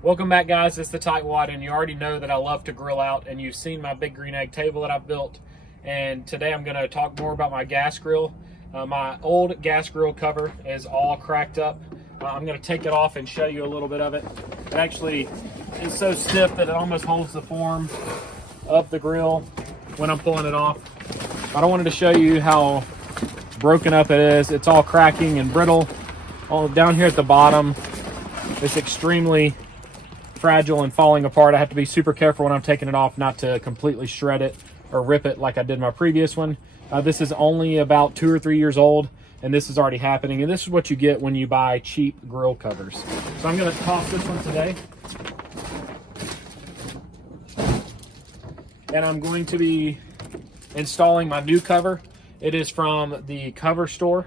Welcome back, guys. It's the Tightwad, and you already know that I love to grill out, and you've seen my big green egg table that I've built. And today I'm going to talk more about my gas grill. My old gas grill cover is all cracked up. I'm going to take it off and show you a little bit of it. It actually is so stiff that it almost holds the form of the grill when I'm pulling it off. But I wanted to show you how broken up it is. It's all cracking and brittle. All down here at the bottom, it's extremely fragile and falling apart. I have to be super careful when I'm taking it off not to completely shred it or rip it like I did my previous one. This is only about 2 or 3 years old, and this is already happening. And this is what you get when you buy cheap grill covers. So I'm going to toss this one today. And I'm going to be installing my new cover. It is from the Coverstore.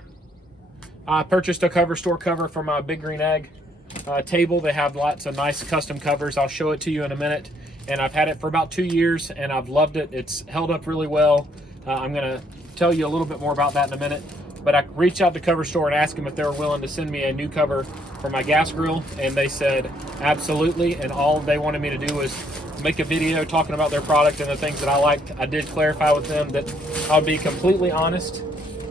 I purchased a Coverstore cover for my big green egg table. They have lots of nice custom covers. I'll show it to you in a minute. And I've had it for about 2 years and I've loved it. It's held up really well. I'm going to tell you a little bit more about that in a minute. But I reached out to Coverstore and asked them if they were willing to send me a new cover for my gas grill, and they said absolutely. And all they wanted me to do was make a video talking about their product and the things that I liked. I did clarify with them that I would be completely honest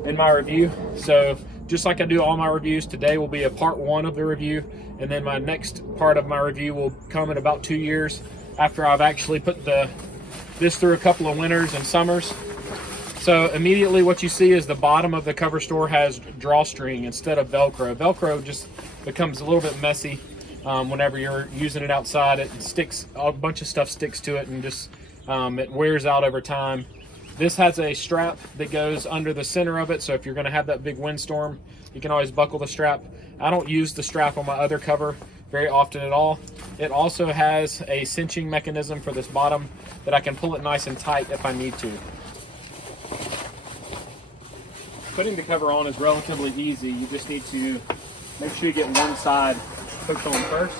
in my review. So just like I do all my reviews, today will be a part 1 of the review, and then my next part of my review will come in about 2 years after I've actually put this through a couple of winters and summers. So immediately what you see is the bottom of the Coverstore has drawstring instead of Velcro. Velcro just becomes a little bit messy whenever you're using it outside. It sticks, a bunch of stuff sticks to it, and just it wears out over time. This has a strap that goes under the center of it, so if you're going to have that big windstorm, you can always buckle the strap. I don't use the strap on my other cover very often at all. It also has a cinching mechanism for this bottom that I can pull it nice and tight if I need to. Putting the cover on is relatively easy. You just need to make sure you get one side hooked on first,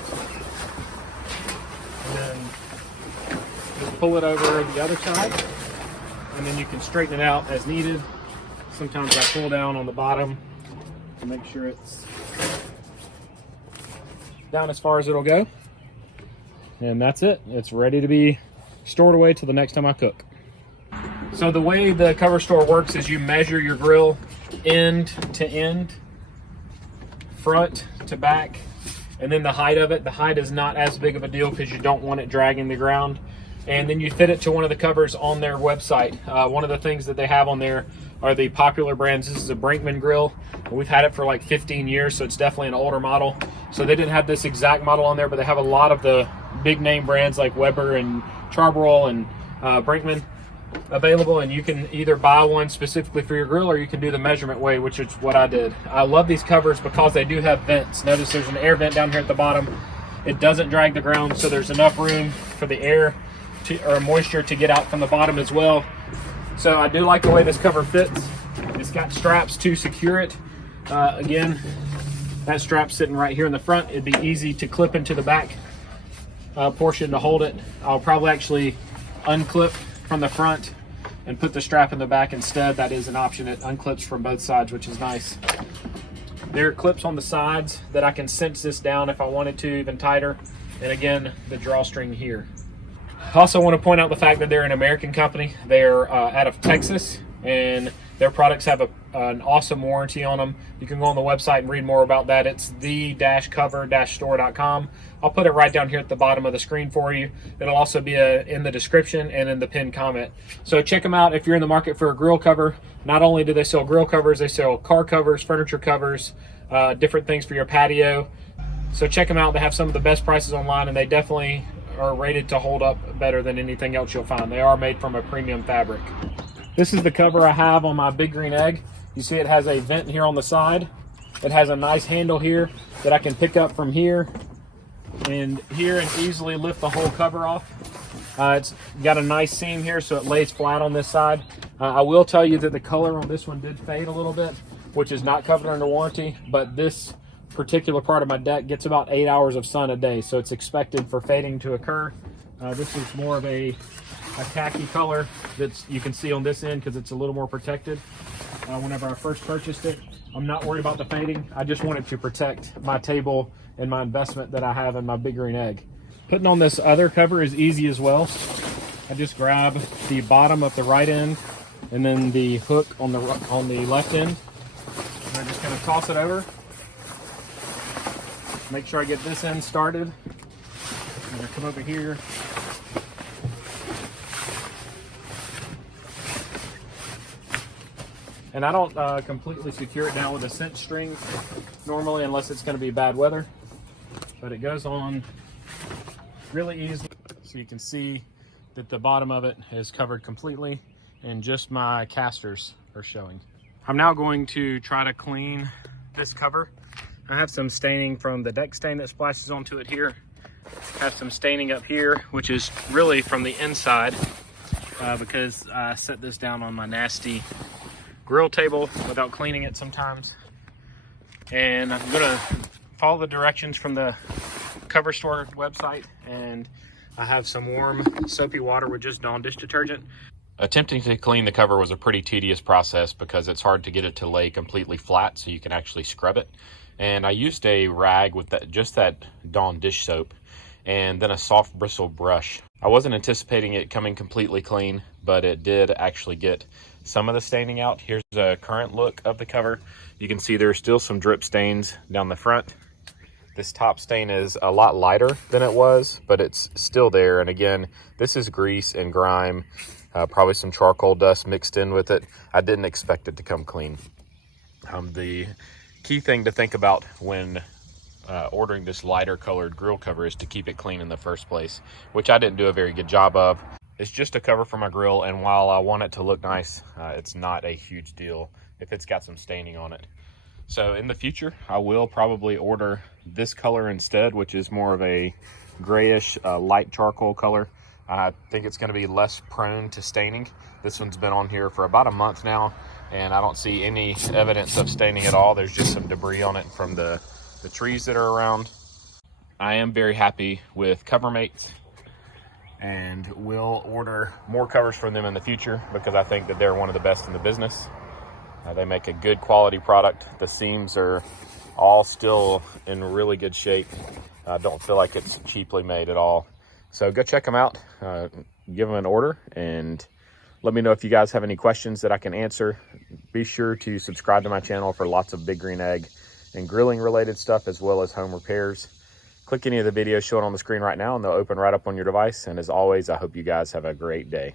and then just pull it over the other side, and then you can straighten it out as needed. Sometimes I pull down on the bottom to make sure it's down as far as it'll go, and that's it. It's ready to be stored away till the next time I cook. So the way the Coverstore works is you measure your grill end to end, front to back, and then the height of it. The height is not as big of a deal because you don't want it dragging the ground. And then you fit it to one of the covers on their website. One of the things that they have on there are the popular brands. This is a Brinkmann grill. We've had it for like 15 years, so it's definitely an older model. So they didn't have this exact model on there, but they have a lot of the big name brands like Weber and Charbroil and Brinkmann available, and you can either buy one specifically for your grill or you can do the measurement way, which is what I did. I love these covers because they do have vents. Notice there's an air vent down here at the bottom. It doesn't drag the ground, so there's enough room for the air or moisture to get out from the bottom as well. So I do like the way this cover fits. It's got straps to secure it. Again, that strap's sitting right here in the front. It'd be easy to clip into the back portion to hold it. I'll probably actually unclip from the front and put the strap in the back instead. That is an option. It unclips from both sides, which is nice. There are clips on the sides that I can cinch this down if I wanted to even tighter. And again, the drawstring here. I also want to point out the fact that they're an American company. They're out of Texas, and their products have an awesome warranty on them. You can go on the website and read more about that. It's the-cover-store.com. I'll put it right down here at the bottom of the screen for you. It'll also be in the description and in the pinned comment. So check them out if you're in the market for a grill cover. Not only do they sell grill covers, they sell car covers, furniture covers, different things for your patio. So check them out. They have some of the best prices online, and they definitely are rated to hold up better than anything else you'll find. They are made from a premium fabric. This is the cover I have on my big green egg. You see it has a vent here on the side. It has a nice handle here that I can pick up from here and easily lift the whole cover off. It's got a nice seam here, so it lays flat on this side. I will tell you that the color on this one did fade a little bit, which is not covered under warranty, but this particular part of my deck gets about 8 hours of sun a day, so it's expected for fading to occur. This is more of a khaki color that you can see on this end because it's a little more protected. Whenever I first purchased it, I'm not worried about the fading. I just wanted to protect my table and my investment that I have in my Big Green Egg. Putting on this other cover is easy as well. I just grab the bottom of the right end and then the hook on the left end. And I just kind of toss it over. Make sure I get this end started. I'm gonna come over here. And I don't completely secure it down with a cinch string normally, unless it's going to be bad weather. But it goes on really easy. So you can see that the bottom of it is covered completely and just my casters are showing. I'm now going to try to clean this cover. I have some staining from the deck stain that splashes onto it here. I have some staining up here, which is really from the inside because I set this down on my nasty grill table without cleaning it sometimes. And I'm gonna follow the directions from the Coverstore website, and I have some warm soapy water with just Dawn dish detergent. Attempting to clean the cover was a pretty tedious process because it's hard to get it to lay completely flat so you can actually scrub it. And I used a rag with just that Dawn dish soap and then a soft bristle brush. I wasn't anticipating it coming completely clean, but it did actually get some of the staining out. Here's a current look of the cover. You can see there's still some drip stains down the front. This top stain is a lot lighter than it was, but it's still there. And again, this is grease and grime, probably some charcoal dust mixed in with it. I didn't expect it to come clean. The key thing to think about when ordering this lighter colored grill cover is to keep it clean in the first place, which I didn't do a very good job of. It's just a cover for my grill, and while I want it to look nice, it's not a huge deal if it's got some staining on it. So in the future, I will probably order this color instead, which is more of a grayish light charcoal color. I think it's going to be less prone to staining. This one's been on here for about a month now, and I don't see any evidence of staining at all. There's just some debris on it from the trees that are around. I am very happy with CoverMates, and will order more covers from them in the future because I think that they're one of the best in the business. They make a good quality product. The seams are all still in really good shape. I don't feel like it's cheaply made at all. So go check them out, give them an order, and let me know if you guys have any questions that I can answer. Be sure to subscribe to my channel for lots of Big Green Egg and grilling related stuff, as well as home repairs. Click any of the videos shown on the screen right now and they'll open right up on your device. And as always, I hope you guys have a great day.